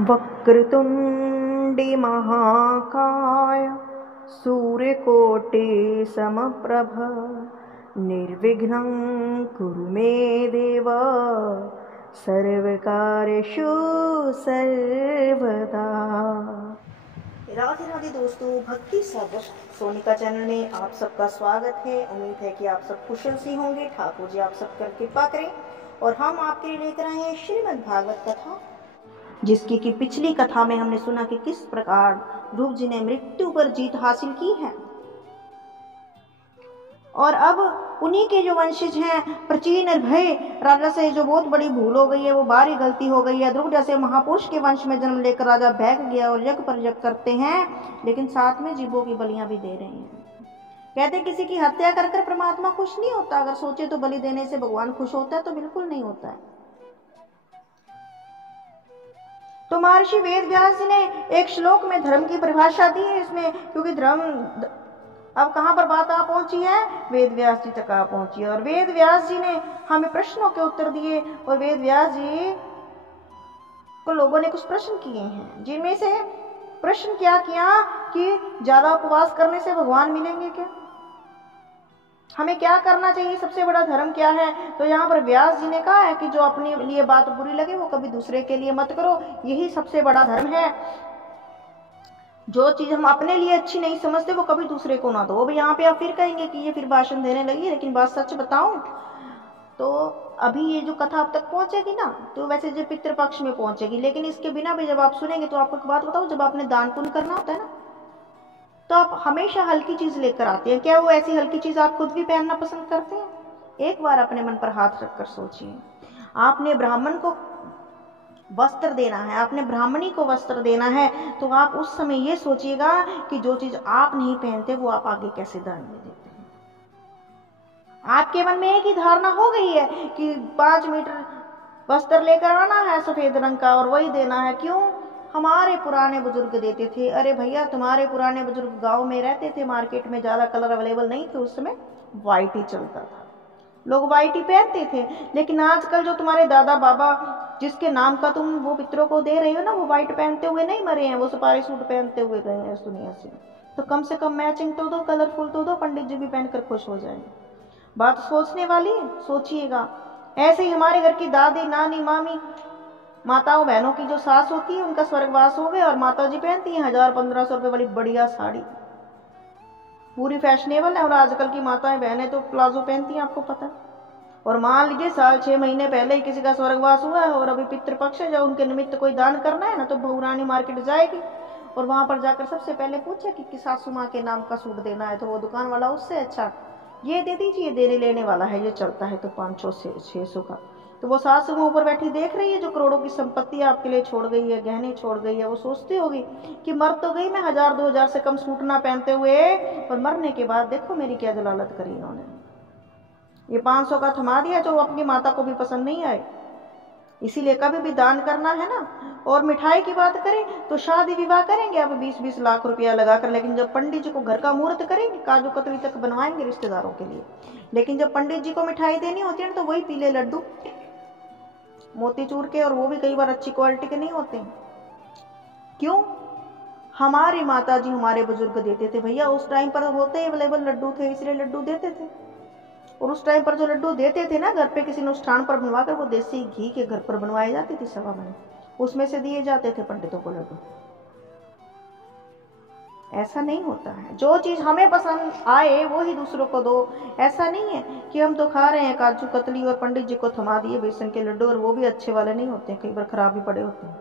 वक्रतुण्डी महाकाय सूर्यकोटि समप्रभ निर्विघ्नं कुरु मे देव सर्वकार्येषु सर्वदा। राधे राधे दोस्तों, भक्ति सागर सोनिका चैनल में आप सबका स्वागत है। उम्मीद है कि आप सब कुशल सी होंगे। ठाकुर जी आप सब पर कृपा करें। और हम आपके लिए लेकर आए हैं श्रीमद् भागवत कथा, जिसकी कि पिछली कथा में हमने सुना कि किस प्रकार ध्रुव जी ने मृत्यु पर जीत हासिल की है। और अब उन्हीं के जो वंशज हैं, प्राचीन निर्भय राजा से जो बहुत बड़ी भूल हो गई है, वो भारी गलती हो गई है। ध्रुव जैसे महापुरुष के वंश में जन्म लेकर राजा भाग गया और यज्ञ पर यज्ञ करते हैं, लेकिन साथ में जीवों की बलियां भी दे रहे हैं। कहते किसी की हत्या कर कर परमात्मा खुश नहीं होता। अगर सोचे तो बलि देने से भगवान खुश होता है, तो बिल्कुल नहीं होता है। तो महर्षि वेद व्यास जी ने एक श्लोक में धर्म की परिभाषा दी है इसमें, क्योंकि धर्म अब कहां पर बात आ पहुंची है, वेद व्यास जी तक आ पहुंची है। और वेद व्यास जी ने हमें प्रश्नों के उत्तर दिए, और वेद व्यास जी को लोगों ने कुछ प्रश्न किए हैं, जिनमें से प्रश्न क्या किया कि ज्यादा उपवास करने से भगवान मिलेंगे क्या, हमें क्या करना चाहिए, सबसे बड़ा धर्म क्या है। तो यहाँ पर व्यास जी ने कहा है कि जो अपने लिए बात बुरी लगे वो कभी दूसरे के लिए मत करो, यही सबसे बड़ा धर्म है। जो चीज हम अपने लिए अच्छी नहीं समझते वो कभी दूसरे को ना दो। वो भी यहाँ पे आप फिर कहेंगे कि ये फिर भाषण देने लगी, लेकिन बात सच बताऊं तो अभी ये जो कथा अब तक पहुंचेगी ना, तो वैसे जो पितृपक्ष में पहुंचेगी, लेकिन इसके बिना भी जब आप सुनेंगे तो आपको एक बात बताऊं, जब आपने दान पुण्य करना होता है ना, तो आप हमेशा हल्की चीज लेकर आते हैं। क्या वो ऐसी हल्की चीज आप खुद भी पहनना पसंद करते हैं? एक बार अपने मन पर हाथ रखकर सोचिए। आपने ब्राह्मण को वस्त्र देना है, आपने ब्राह्मणी को वस्त्र देना है, तो आप उस समय ये सोचिएगा कि जो चीज आप नहीं पहनते वो आप आगे कैसे दान में देते हैं। आपके मन में एक ही धारणा हो गई है कि 5 मीटर वस्त्र लेकर आना है सफेद रंग का और वही देना है। क्यों? हमारे पुराने बुजुर्ग देते थे। अरे भैया, तुम्हारे पुराने बुजुर्ग गांव में रहते थे, मार्केट में ज्यादा कलर अवेलेबल नहीं थे, उस समय व्हाइट ही चलता था, लोग व्हाइट ही पहनते थे। लेकिन आजकल जो तुम्हारे दादा बाबा जिसके नाम का तुम वो पितरों को दे रहे हो ना, वो व्हाइट पहनते हुए नहीं मरे हैं, वो सफारी सूट पहनते हुए गए हैं इस दुनिया से। तो कम से कम मैचिंग तो दो, कलरफुल तो दो, पंडित जी भी पहनकर खुश हो जाएंगे। बात सोचने वाली है, सोचिएगा। ऐसे ही हमारे घर की दादी नानी मामी माताओं बहनों की जो सास होती है, उनका स्वर्गवास हो गया, और माता जी पहनती है 1000-1500 रुपए बड़ी बढ़िया साड़ी, पूरी फैशनेबल है। और आजकल की माताएं बहनें तो प्लाजो पहनती हैं, आपको पता है। और मान लीजिए साल 6 महीने पहले ही किसी का स्वर्गवास हुआ है और अभी पितृपक्ष है, जब उनके निमित्त कोई दान करना है ना, तो बहुरानी मार्केट जाएगी और वहां पर जाकर सबसे पहले पूछे कि सासू माँ के नाम का सूट देना है, तो वो दुकान वाला उससे अच्छा ये दे दीजिए, देने लेने वाला है, ये चलता है तो 500 से 600 का। तो वो सासू माँ ऊपर बैठी देख रही है, जो करोड़ों की संपत्ति आपके लिए छोड़ गई है, गहने छोड़ गई है, वो सोचती होगी कि मर तो गई मैं 1000-2000 से कम सूट ना पहनते हुए, और मरने के बाद देखो मेरी क्या जलालत करी इन्होंने, ये 500 का थमा दिया जो अपनी माता को भी पसंद नहीं आए। इसीलिए कभी भी दान करना है ना। और मिठाई की बात करें तो शादी विवाह करेंगे अब 20-20 लाख रुपया लगाकर, लेकिन जब पंडित जी को घर का मुहूर्त करेंगे, काजू कतरी तक बनवाएंगे रिश्तेदारों के लिए, लेकिन जब पंडित जी को मिठाई देनी होती है ना, तो वही पीले लड्डू मोतीचूर के, और वो भी कई बार अच्छी क्वालिटी के नहीं होते। क्यों? हमारी माता जी हमारे बुजुर्ग देते थे भैया, उस टाइम पर होते अवेलेबल लड्डू थे, इसलिए लड्डू देते थे। और उस टाइम पर जो लड्डू देते थे ना, घर पे किसी अनुष्ठान पर बनवाकर, वो देसी घी के घर पर बनवाए जाती थी सवा महीने, उसमें से दिए जाते थे पंडितों को लड्डू। ऐसा नहीं होता है, जो चीज हमें पसंद आए वो ही दूसरों को दो। ऐसा नहीं है कि हम तो खा रहे हैं काजू कतली और पंडित जी को थमा दिए बेसन के लड्डू, और वो भी अच्छे वाले नहीं होते, कई बार खराब भी पड़े होते हैं।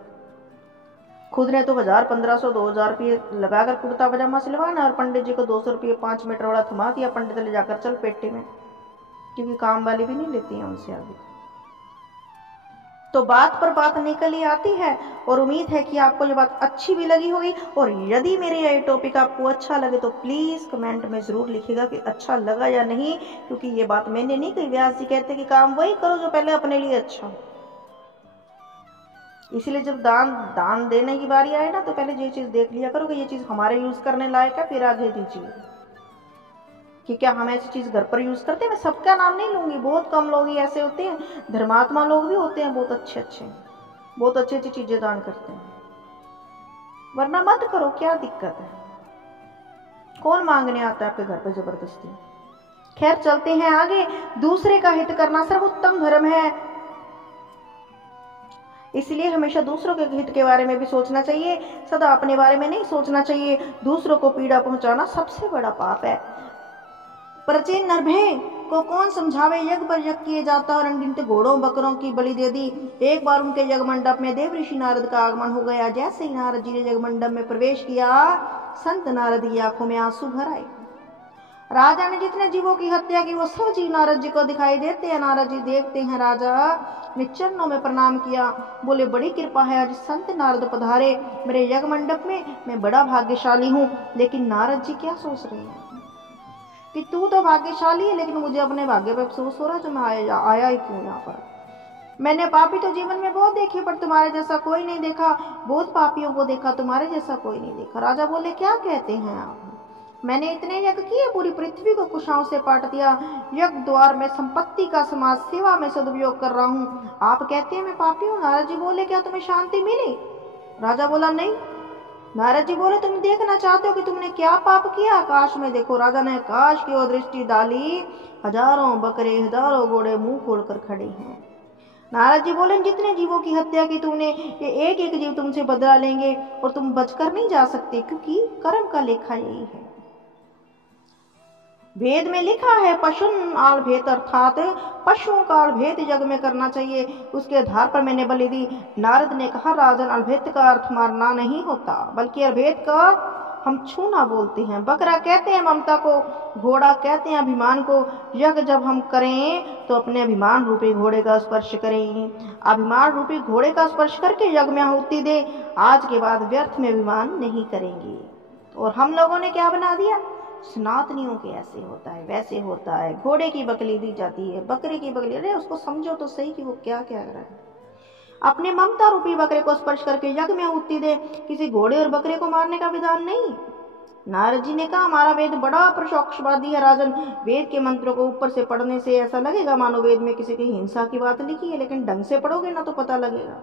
खुद ने तो 1000-1500-2000 रुपये लगाकर कुर्ता पजामा सिलवाना, और पंडित जी को 200 रुपये 5 मीटर वाला थमा दिया, पंडित ले जाकर चल पेटे में, क्योंकि काम वाली भी नहीं लेती है उनसे आगे। तो बात पर बात निकल ही आती है, और उम्मीद है कि आपको ये बात अच्छी भी लगी होगी। और यदि मेरे ये टॉपिक आपको अच्छा लगे तो प्लीज कमेंट में जरूर लिखिएगा कि अच्छा लगा या नहीं, क्योंकि ये बात मैंने नहीं कही, व्यास जी कहते कि काम वही करो जो पहले अपने लिए अच्छा हो। इसीलिए जब दान देने की बारी आए ना, तो पहले ये चीज देख लिया करो कि ये चीज हमारे यूज करने लायक है, फिर आगे दीजिए कि क्या हम ऐसी चीज घर पर यूज करते हैं। मैं सबका नाम नहीं लूंगी, बहुत कम लोग ही ऐसे होते हैं, धर्मात्मा लोग भी होते हैं बहुत अच्छे अच्छी चीजें दान करते हैं। वरना मत करो, क्या दिक्कत है, कौन मांगने आता है आपके घर पे जबरदस्ती। खैर चलते हैं आगे। दूसरे का हित करना सर्वोत्तम धर्म है, इसलिए हमेशा दूसरों के हित के बारे में भी सोचना चाहिए, सदा अपने बारे में नहीं सोचना चाहिए। दूसरों को पीड़ा पहुंचाना सबसे बड़ा पाप है। प्राचीन नरभय को कौन समझावे, यज्ञ पर यज्ञ किए जाता और अनगिनत घोड़ों बकरों की बलि दे दी। एक बार उनके यज्ञ मंडप में देव ऋषि नारद का आगमन हो गया। जैसे ही नारद जी ने यज्ञ मंडप में प्रवेश किया, संत नारद की आंखों में आंसू भर आए। राजा ने जितने जीवों की हत्या की वो सब जीव नारद जी को दिखाई देते हैं। नारद जी देखते हैं, राजा ने चरणों में प्रणाम किया, बोले बड़ी कृपा है आज संत नारद पधारे मेरे यज्ञ मंडप में, मैं बड़ा भाग्यशाली हूँ। लेकिन नारद जी क्या सोच रहे हैं कि तू तो भाग्यशाली है, लेकिन मुझे अपने भाग्य पर अफसोस हो रहा जो मैं आया ही क्यों यहाँ पर। मैंने पापी तो जीवन में बहुत देखे, पर तुम्हारे जैसा कोई नहीं देखा। बहुत पापियों को देखा, तुम्हारे जैसा कोई नहीं देखा। राजा बोले क्या कहते हैं आप, मैंने इतने यज्ञ किए, पूरी पृथ्वी को कुशाओं से पाट दिया। यज्ञ द्वार में संपत्ति का समाज सेवा में सदुपयोग कर रहा हूँ, आप कहते हैं मैं पापी हूँ। नारद जी बोले क्या तुम्हें शांति मिली। राजा बोला नहीं। नारद जी बोले तुम देखना चाहते हो कि तुमने क्या पाप किया। आकाश में देखो। राजा ने आकाश की ओर दृष्टि डाली, हजारों बकरे हजारों घोड़े मुंह खोलकर खड़े हैं। नारद जी बोले जितने जीवों की हत्या की तुमने, ये एक एक जीव तुमसे बदला लेंगे और तुम बचकर नहीं जा सकते, क्योंकि कर्म का लेखा यही है। वेद में लिखा है पशुन आलभेत, अर्थात पशुओं का अल्भेत यज्ञ में करना चाहिए, उसके आधार पर मैंने बलि दी। नारद ने कहा राजन, अल्भेत का अर्थ मारना नहीं होता, बल्कि अल्भेत का हम छूना बोलते हैं। बकरा कहते हैं ममता को, घोड़ा कहते हैं अभिमान को। यज्ञ जब हम करें तो अपने अभिमान रूपी घोड़े का स्पर्श करें। अभिमान रूपी घोड़े का स्पर्श करके यज्ञ में आहुति दे। आज के बाद व्यर्थ में अभिमान नहीं करेंगे। और हम लोगों ने क्या बना दिया, सनातनियों के ऐसे होता है वैसे होता है, घोड़े की बकली दी जाती है, बकरे की बकली। अरे उसको समझो तो सही कि वो क्या क्या कर रहा है। अपने ममता रूपी बकरे को स्पर्श करके यज्ञ में आहुति दे, किसी घोड़े और बकरे को मारने का विधान नहीं। नारद जी ने कहा हमारा वेद बड़ा प्रशोक्षवादी है राजन। वेद के मंत्रों को ऊपर से पढ़ने से ऐसा लगेगा मानो वेद में किसी की हिंसा की बात लिखी है, लेकिन ढंग से पढ़ोगे ना तो पता लगेगा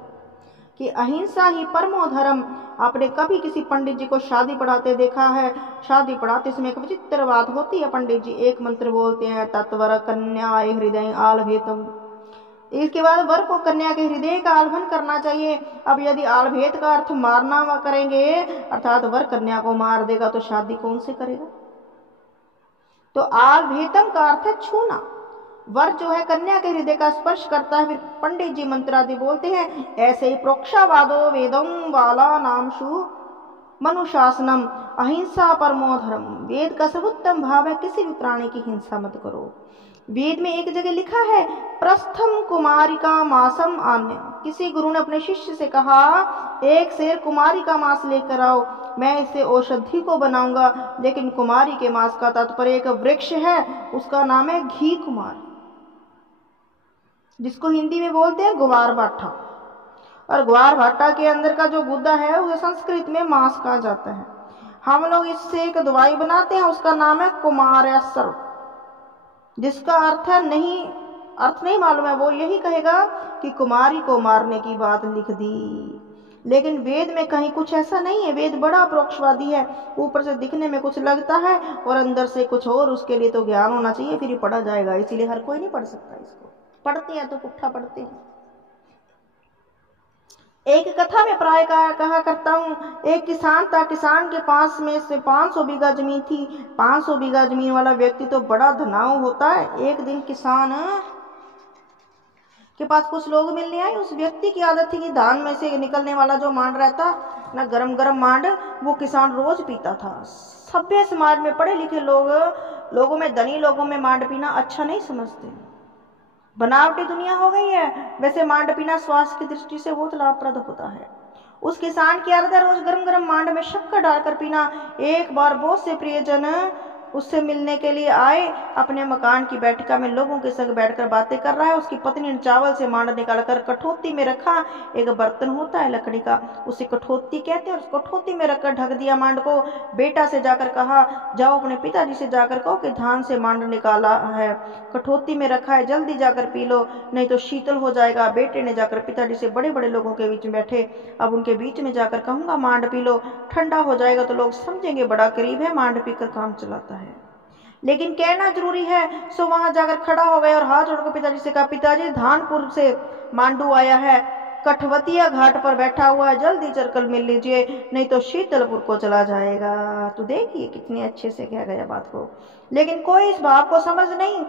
कि अहिंसा ही परमो धर्म। आपने कभी किसी पंडित जी को शादी पढ़ाते देखा है? शादी पढ़ाते समय एक विचित्र बात होती है। पंडित जी एक मंत्र बोलते हैं, तत्वर कन्या हृदय आलभेतम। इसके बाद वर को कन्या के हृदय का आलभन करना चाहिए। अब यदि आलभेत का अर्थ मारना करेंगे, अर्थात वर कन्या को मार देगा, तो शादी कौन से करेगा। तो आलभेतम का अर्थ है छूना। वर जो है कन्या के हृदय का स्पर्श करता है। फिर पंडित जी मंत्रादि बोलते हैं, ऐसे ही प्रोक्षावादो वेदम वाला नामशु मनुशासनम, अहिंसा परमो धर्म। वेद का सर्वोत्तम भाव है किसी भी प्राणी की हिंसा मत करो। वेद में एक जगह लिखा है प्रस्थम कुमारिका मासम आन्य। किसी गुरु ने अपने शिष्य से कहा एक शेर कुमारी का मांस लेकर आओ, मैं इसे औषधि को बनाऊंगा। लेकिन कुमारी के मांस का तात्पर्य एक वृक्ष है, उसका नाम है घी कुमार, जिसको हिंदी में बोलते हैं ग्वार भाटा। और ग्वार भाटा के अंदर का जो गुद्दा है उसे संस्कृत में मांस कहा जाता है। हम लोग इससे एक दवाई बनाते हैं, उसका नाम है कुमारसर्व, जिसका अर्थ नहीं मालूम है। वो यही कहेगा कि कुमारी को मारने की बात लिख दी, लेकिन वेद में कहीं कुछ ऐसा नहीं है। वेद बड़ा अपरोक्षवादी है, ऊपर से दिखने में कुछ लगता है और अंदर से कुछ और। उसके लिए तो ज्ञान होना चाहिए, फिर ही पढ़ा जाएगा। इसीलिए हर कोई नहीं पढ़ सकता इसको। पढ़ते हैं तो पुट्ठा पढ़ते हैं। एक कथा में प्राय कहा करता हूँ, एक किसान था। किसान के पास में से 500 बीघा जमीन थी। 500 बीघा जमीन वाला व्यक्ति तो बड़ा धनाऊ होता है। एक दिन किसान के पास कुछ लोग मिलने आए। उस व्यक्ति की आदत थी कि धान में से निकलने वाला जो मांड रहता ना, गरम गरम मांड, वो किसान रोज पीता था। सभ्य समाज में पढ़े लिखे लोगों में, धनी लोगों में मांड पीना अच्छा नहीं समझते। बनावटी दुनिया हो गई है। वैसे मांड पीना स्वास्थ्य की दृष्टि से बहुत लाभप्रद होता है। उस किसान की आदत है रोज गरम गरम मांड में शक्कर डालकर पीना। एक बार बहुत से प्रियजन उससे मिलने के लिए आए। अपने मकान की बैठका में लोगों के संग बैठकर बातें कर रहा है। उसकी पत्नी ने चावल से मांड निकालकर कठौती में रखा। एक बर्तन होता है लकड़ी का, उसे कठौती कहते हैं। उस कठौती में रखकर ढक दिया मांड को। बेटा से जाकर कहा, जाओ अपने पिताजी से जाकर कहो कि धान से मांड निकाला है, कठौती में रखा है, जल्दी जाकर पी लो, नहीं तो शीतल हो जाएगा। बेटे ने जाकर पिताजी से बड़े बड़े लोगों के बीच में बैठे, अब उनके बीच में जाकर कहूंगा मांड पी लो, ठंडा हो जाएगा तो लोग समझेंगे बड़ा करीब है, मांड पीकर काम चलाता है, लेकिन कहना जरूरी है। सो वहां जाकर खड़ा हो गया और हाथ जोड़कर पिताजी से कहा, पिताजी धानपुर से मांडू आया है, कठवतिया घाट पर बैठा हुआ है, जल्दी चलकर मिल लीजिए, नहीं तो शीतलपुर को चला जाएगा। तो देखिए कितने अच्छे से कह गया बात को, लेकिन कोई इस भाव को समझ नहीं।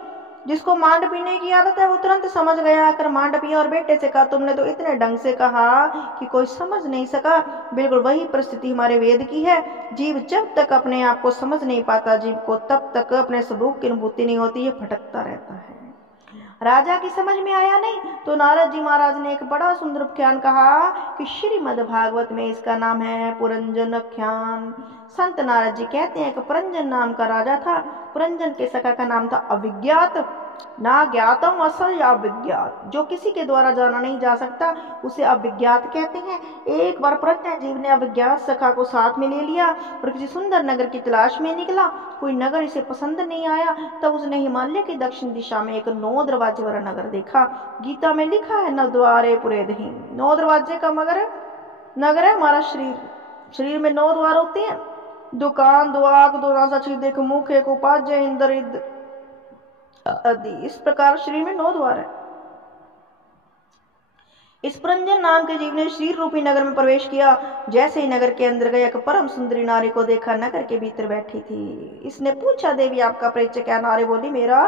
जिसको मांड पीने की आदत है वो तुरंत समझ गया, आकर मांड पिया और बेटे से कहा, तुमने तो इतने ढंग से कहा कि कोई समझ नहीं सका। बिल्कुल वही परिस्थिति हमारे वेद की है। जीव जब तक अपने आप को समझ नहीं पाता, जीव को तब तक अपने स्वरूप की अनुभूति नहीं होती, ये भटकता रहता है। राजा की समझ में आया नहीं तो नारद जी महाराज ने एक बड़ा सुंदर उपाख्यान कहा कि श्रीमद् भागवत में इसका नाम है पुरंजन आख्यान। संत नारद जी कहते हैं कि पुरंजन नाम का राजा था। पुरंजन के सखा का नाम था अविज्ञात। ना ज्ञातम असल या अविज्ञात, जो किसी के द्वारा जाना नहीं जा सकता उसे अविज्ञात कहते हैं। एक बार प्रज्ञा जीव ने अविज्ञात सखा को साथ में ले लिया और किसी सुंदर नगर की तलाश में निकला। कोई नगर इसे पसंद नहीं आया, तब उसने हिमालय की दक्षिण दिशा में एक 9 दरवाजे वाला नगर देखा। गीता में लिखा है, न द्वारे पुरे दही। 9 दरवाजे का नगर है हमारा शरीर। शरीर में 9 द्वार होते हैं, दुकान, दुआक, दो नासा, देख, मुख, एक उपाध्याय, इंद्र आदि। इस प्रकार शरीर में 9 द्वार है। इस पुरंजन नाम के जीव ने शरीर रूपी नगर में प्रवेश किया। जैसे ही नगर के अंदर गया, एक परम सुंदरी नारी को देखा, नगर के भीतर बैठी थी। इसने पूछा, देवी आपका परिचय क्या? नारी बोली, मेरा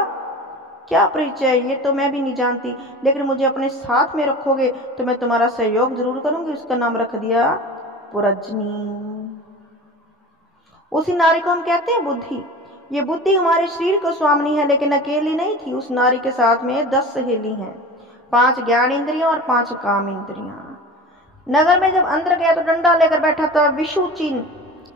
क्या परिचय, ये तो मैं भी नहीं जानती, लेकिन मुझे अपने साथ में रखोगे तो मैं तुम्हारा सहयोग जरूर करूंगी। उसका नाम रख दिया पुरजनी। उसी नारी को हम कहते हैं बुद्धि। ये बुद्धि हमारे शरीर को स्वामिनी है, लेकिन अकेली नहीं थी। उस नारी के साथ में 10 सहेली हैं, 5 ज्ञान इंद्रियां और 5 काम इंद्रियां। नगर में जब अंदर गया तो डंडा लेकर बैठा था विषुचिन,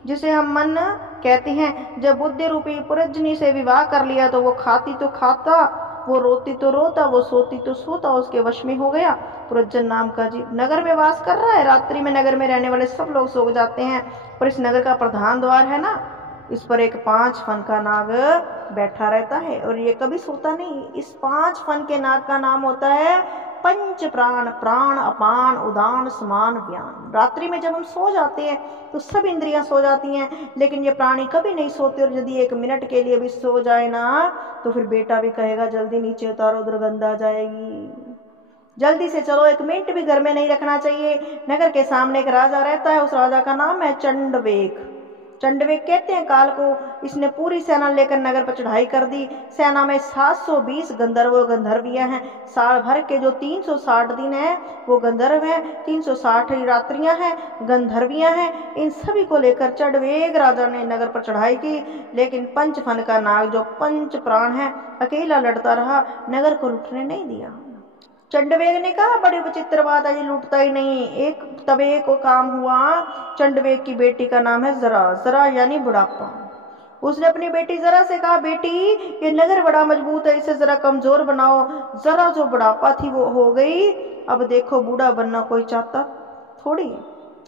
जिसे हम मन कहते हैं। जब बुद्धि रूपी पुरजनी से विवाह कर लिया तो वो खाती तो खाता, वो रोती तो रोता, वो सोती तो सोता, उसके वश में हो गया। पुरजन नाम का जीव नगर में वास कर रहा है। रात्रि में नगर में रहने वाले सब लोग सो जाते हैं, पर इस नगर का प्रधान द्वार है ना, इस पर एक 5 फन का नाग बैठा रहता है और ये कभी सोता नहीं। इस 5 फन के नाग का नाम होता है पंच प्राण। प्राण, अपान, उदान, समान, व्यान। रात्रि में जब हम सो जाते हैं तो सब इंद्रियां सो जाती हैं, लेकिन ये प्राणी कभी नहीं सोते। और यदि 1 मिनट के लिए भी सो जाए ना तो फिर बेटा भी कहेगा जल्दी नीचे उतारो, दुर्गंध आ जाएगी, जल्दी से चलो। 1 मिनट भी घर में नहीं रखना चाहिए। नगर के सामने एक राजा रहता है, उस राजा का नाम है चंडवेग। चंडवेग कहते हैं काल को। इसने पूरी सेना लेकर नगर पर चढ़ाई कर दी। सेना में 720 गंधर्व गंधर्वियां हैं। साल भर के जो 360 दिन हैं वो गंधर्व हैं, 360 रात्रियां हैं गंधर्वियां हैं। इन सभी को लेकर चंडवेग राजा ने नगर पर चढ़ाई की, लेकिन पंचफन का नाग जो 5 प्राण है अकेला लड़ता रहा, नगर को लुटने नहीं दिया। चंडवेग ने कहा, बड़ी विचित्र बात है, ये लूटता ही नहीं। तब एक को काम हुआ। चंडवेग की बेटी का नाम है जरा। जरा यानी बुढ़ापा। उसने अपनी बेटी जरा से कहा, बेटी ये नगर बड़ा मजबूत है, इसे जरा कमजोर बनाओ। जरा जो बुढ़ापा थी वो हो गई। अब देखो, बूढ़ा बनना कोई चाहता थोड़ी,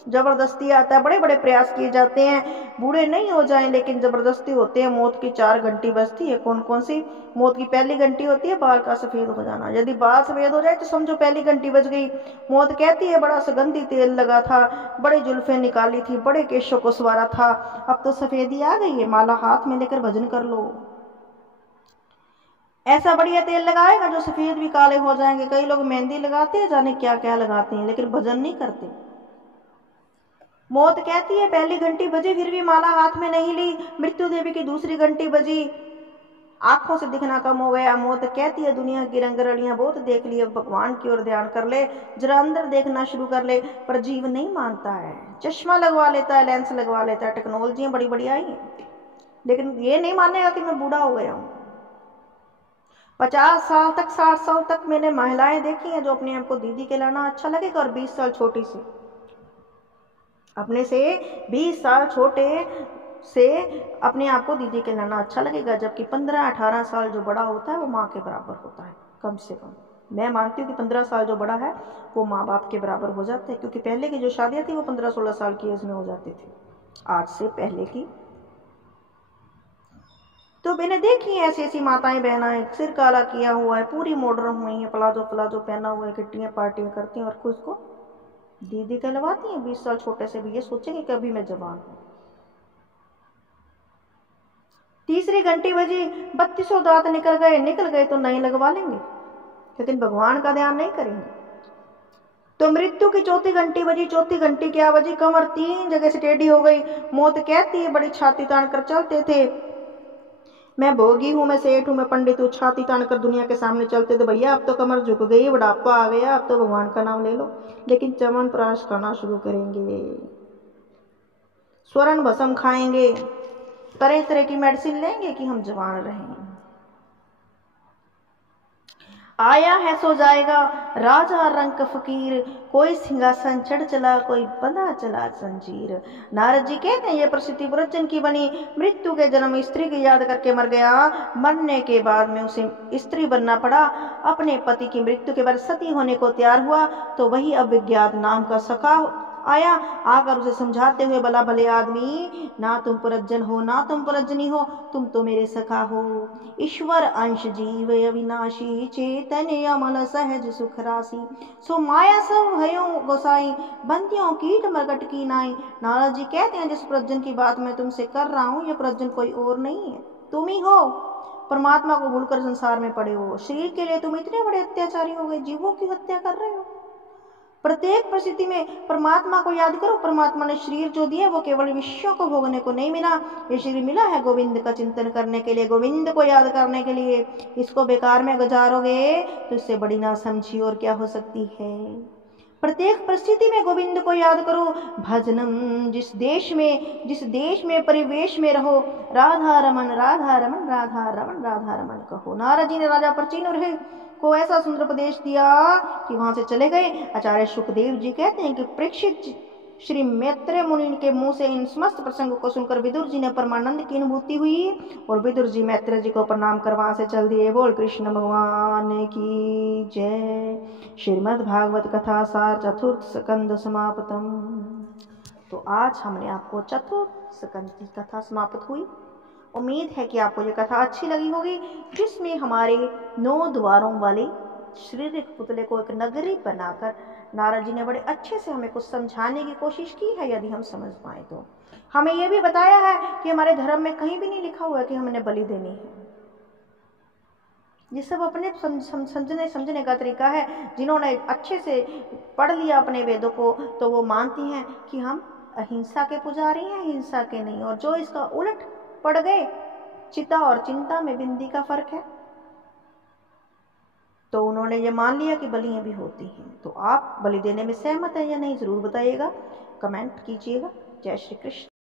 जबरदस्ती आता है। बड़े बड़े प्रयास किए जाते हैं बूढ़े नहीं हो जाएं, लेकिन जबरदस्ती होते हैं। मौत की 4 घंटी बजती है। कौन कौन सी? मौत की पहली घंटी होती है बाल का सफेद हो जाना। यदि बाल सफेद हो जाए तो समझो पहली घंटी बज गई। मौत कहती है, बड़ा सुगंधी तेल लगा था, बड़ी जुल्फें निकाली थी, बड़े केशों को सवारा था, अब तो सफेदी आ गई है, माला हाथ में लेकर भजन कर लो। ऐसा बढ़िया तेल लगाएगा जो सफेद भी काले हो जाएंगे। कई लोग मेहंदी लगाते हैं, जाने क्या क्या लगाते हैं, लेकिन भजन नहीं करते। मौत कहती है पहली घंटी बजी, फिर भी माला हाथ में नहीं ली। मृत्यु देवी की दूसरी घंटी बजी, आंखों से दिखना कम हो गया। मौत कहती है, दुनिया की रंगरलियां बहुत देख ली, अब भगवान की ओर ध्यान कर ले, जरा अंदर देखना शुरू कर ले। पर जीव नहीं मानता है, चश्मा लगवा लेता है, लेंस लगवा लेता है, टेक्नोलॉजी बड़ी बड़ी आई है, लेकिन ये नहीं मानेगा कि मैं बूढ़ा हो गया हूं। 50 साल तक, 60 साल तक मैंने महिलाएं देखी हैं जो अपने आप को दीदी कहलाना अच्छा लगेगा, और 20 साल छोटी सी, अपने से 20 साल छोटे से अपने आप को दीदी कहलाना अच्छा लगेगा, जबकि 15-18 साल जो बड़ा होता है वो माँ के बराबर होता है कम से कम। मैं मानती हूँ कि 15 साल जो बड़ा है वो माँ बाप के बराबर हो जाते हैं, क्योंकि पहले की जो शादियाँ थी वो 15-16 साल की एज में हो जाती थी, आज से पहले की। तो मैंने देखी ऐसी ऐसी माताएं बहनाएं, सिर काला किया हुआ है, पूरी मॉडर्न हुई है, प्लाजो पहना हुआ है, किट्टियाँ पार्टियाँ करती हैं और खुद को दीदी कहलवाती हैं। 20 साल छोटे से भी ये सोचेंगे कि अभी मैं जवान हूँ। तीसरी घंटी बजी, 32 दांत निकल गए तो नहीं लगवा लेंगे, लेकिन भगवान का ध्यान नहीं करेंगे। तो मृत्यु की चौथी घंटी बजी, चौथी घंटी क्या बजी, कमर 3 जगह से टेढ़ी हो गई। मौत कहती है, बड़ी छाती तान कर चलते थे, मैं भोगी हूँ, मैं सेठ हूँ, मैं पंडित हूँ, छाती तान कर दुनिया के सामने चलते थे। भैया अब तो कमर झुक गई, बुढ़ापा आ गया, अब तो भगवान का नाम ले लो। लेकिन चमन प्राश करना शुरू करेंगे, स्वर्ण भस्म खाएंगे, तरह तरह की मेडिसिन लेंगे कि हम जवान रहें। आया है सो जाएगा, राजा रंग फकीर, कोई सिंहासन चढ़ चला, कोई बंधा चला जंजीर। नारद जी कहते हैं ये परिस्थिति पुरजन की बनी। मृत्यु के जन्म स्त्री की याद करके मर गया, मरने के बाद में उसे स्त्री बनना पड़ा। अपने पति की मृत्यु के बाद सती होने को तैयार हुआ, तो वही अविज्ञात नाम का सखा आया, आकर उसे समझाते हुए, भला भले आदमी, ना तुम पुरज्जन हो ना तुम पुरज्जनी हो, तुम तो मेरे सखा हो। ईश्वर अंश जीव अविनाशी, चैतन्य अमल सहज सुख राशि। सो माया सब भयो गोसाई, बंदियों कीट मरकट की नाई। नारद जी कहते हैं जिस पुरज्जन की बात मैं तुमसे कर रहा हूँ, ये पुरज्जन कोई और नहीं है, तुम ही हो। परमात्मा को भूलकर संसार में पड़े हो, शरीर के लिए तुम इतने बड़े अत्याचारी हो गए, जीवों की हत्या कर रहे हो। प्रत्येक परिस्थिति में परमात्मा को याद करो। परमात्मा ने शरीर जो दिया वो केवल विषयों को भोगने को नहीं मिला, ये शरीर मिला है गोविंद का चिंतन करने के लिए, गोविंद को याद करने के लिए। इसको बेकार में गुजारोगे तो इससे बड़ी नासमझी और क्या हो सकती है। प्रत्येक परिस्थिति में गोविंद को याद करो। भजनम, जिस देश में परिवेश में रहो, राधा रमन राधा रमन राधा रमन राधा रमन कहो। नारद जी ने राजा प्रचिन को ऐसा सुंदर उपदेश दिया कि वहां से चले गए। आचार्य सुखदेव जी कहते हैं कि परीक्षित श्री मैत्रेय मुनि के मुंह से इन समस्त प्रसंगों को सुनकर विदुर जी ने परमानंद की अनुभूति हुई, और विदुर जी मैत्रेय जी को प्रणाम कर वहां से चल दिए। बोल कृष्ण भगवान की जय। श्रीमद् भागवत कथा सार चतुर्थ स्कंद समाप्तम। तो आज हमने आपको चतुर्थ स्कंद की कथा समाप्त हुई। उम्मीद है कि आपको ये कथा अच्छी लगी होगी, जिसमें हमारे 9 द्वारों वाले शारीरिक पुतले को एक नगरी बनाकर नारद जी ने बड़े अच्छे से हमें कुछ समझाने की कोशिश की है। यदि हम समझ पाए तो हमें यह भी बताया है कि हमारे धर्म में कहीं भी नहीं लिखा हुआ है कि हमने बलि देनी है। ये सब अपने समझने का तरीका है। जिन्होंने अच्छे से पढ़ लिया अपने वेदों को, तो वो मानती हैं कि हम अहिंसा के पुजारी हैं, हिंसा के नहीं। और जो इसका उलट पड़ गए, चिता और चिंता में बिंदी का फर्क है, तो उन्होंने ये मान लिया कि बलियां भी होती हैं। तो आप बलि देने में सहमत हैं या नहीं, जरूर बताइएगा, कमेंट कीजिएगा। जय श्री कृष्ण।